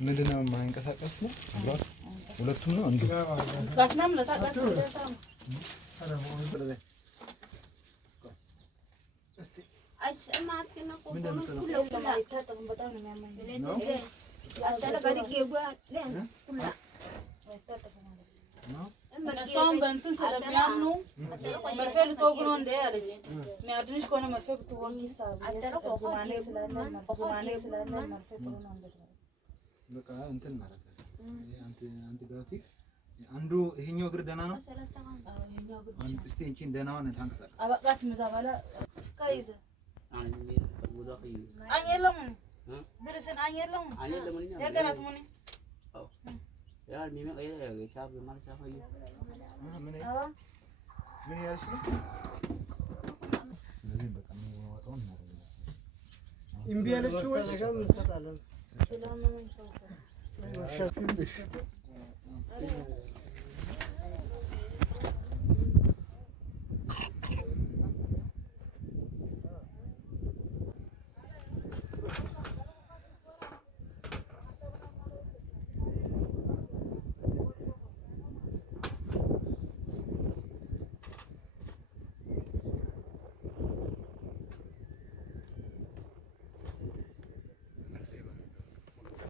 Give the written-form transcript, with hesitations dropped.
ምንድነው የማይንቀሳቀስ ነው ብራት ሁለቱም ነው እንዴ ጋስናም ለታቃስ ለታም አስማት ነው ሁሉ አይታጠም በጣም ነው የሚያመኝ ነው አታለ ባዲጌ ጓ ሁላ አይታጠም ነው እነሱም በእንትን ስለሚያምኑ መርፌ ልትወጉ ነው እንደ ያለች የሚያድንሽ ከሆነ መርፌ ብትወጊ ይሳብ ጉማኔ ስላለ መርፌ ጥሩ ነው እንደዛ በቃ እንትን ማለት ነው አንቲባዮቲክ አንዱ ይሄኛው እግር ደህና ነው ይሄኛው እግር አንዱ እስቲ እንቺን ደህናውን ታንቀሳቀስ አበቃስ መዛባላ ካይዘ አኝየለም ብርሰን አኝየለም ያገራት ምን አው ያ ሚመ ቀየ ሻብ ማለት ሻፋይ ምን ያልሽ ስለዚህ በቃ ነው ወጣው ነው እምቢ ያለችው ወይ ነገር እንሰጣለን ሰላም ነው